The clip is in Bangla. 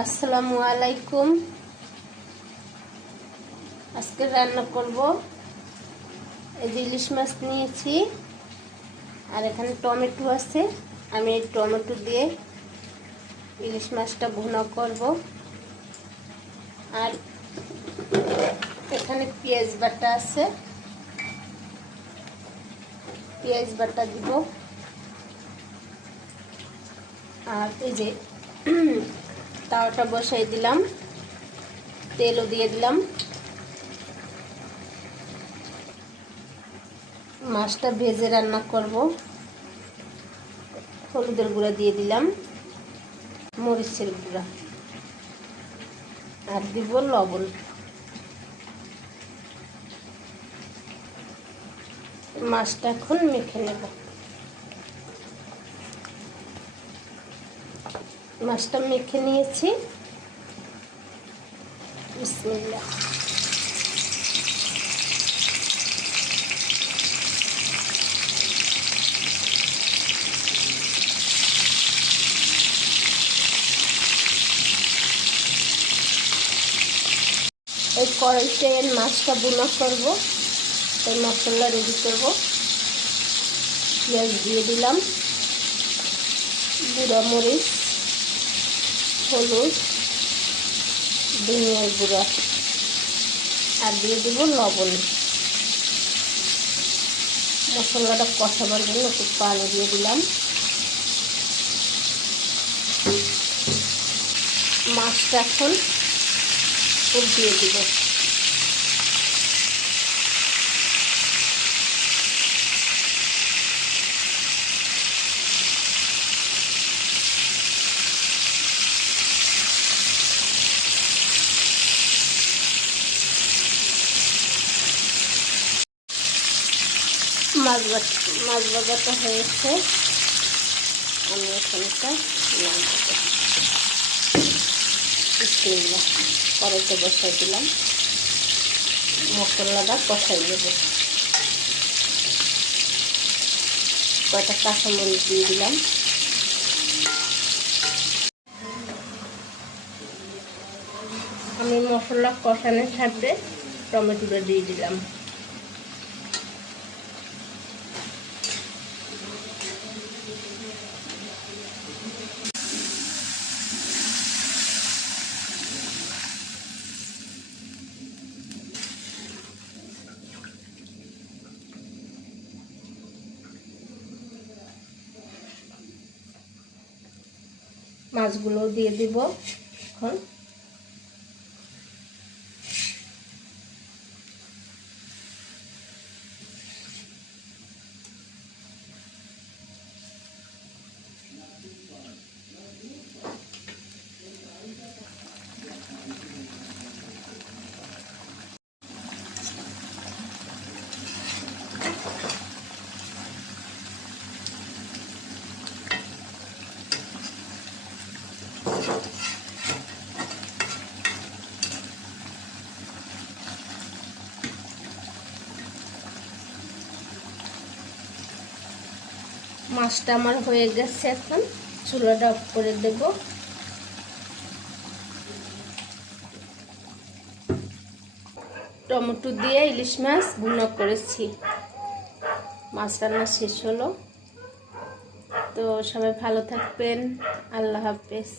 আসসালামু আলাইকুম। আজকে রান্না করব। এই যে ইলিশ মাছ নিয়েছি, আর এখানে টমেটো আছে। আমি এই টমেটো দিয়ে ইলিশ মাছটা ভুনা করব। আর এখানে পেঁয়াজ বাটা আছে। পেঁয়াজ বাটা দিব। আর এই যে তাওয়াটা বসাই দিলাম। তেলও দিয়ে দিলাম। মাছটা ভেজে রান্না করব। হলুদের গুঁড়া দিয়ে দিলাম। মরিচের গুঁড়া। আর দিব লবণ। মাছটা এখন মেখে নেব। মাছটা মেখে নিয়েছি। এই কড়াইতে মাছটা বুনা করব এই মশলা রেডি করব। পেঁয়াজ দিয়ে দিলাম, গুঁড়া মরিচ হলুদ, ধনিয়ার গুঁড়া, আর দিয়ে দেব লবণ। মশলাটা কষাবার জন্য একটু পানি দিয়ে দিলাম। মাছটা এখন দিয়ে দিব। মাছ মাছ বাজাটা হয়েছে। আমি এখানটা নামাবো। কড়াইতে বসাই দিলাম। মশলাটা কষাই দেবো কয়টা কাঁচামরিচ দিয়ে দিলাম। আমি মশলা কষানোর সাথে টমেটোটা দিয়ে দিলাম। মাছগুলো দিয়ে দিব এখন। মাছটা আমার হয়ে গেছে এখন। চুলাটা অফ করে দেব। টমেটো দিয়ে ইলিশ মাছ ভুনা করেছি। মাছ রান্না শেষ হলো। তো সবাই ভালো থাকবেন। আল্লাহ হাফেজ।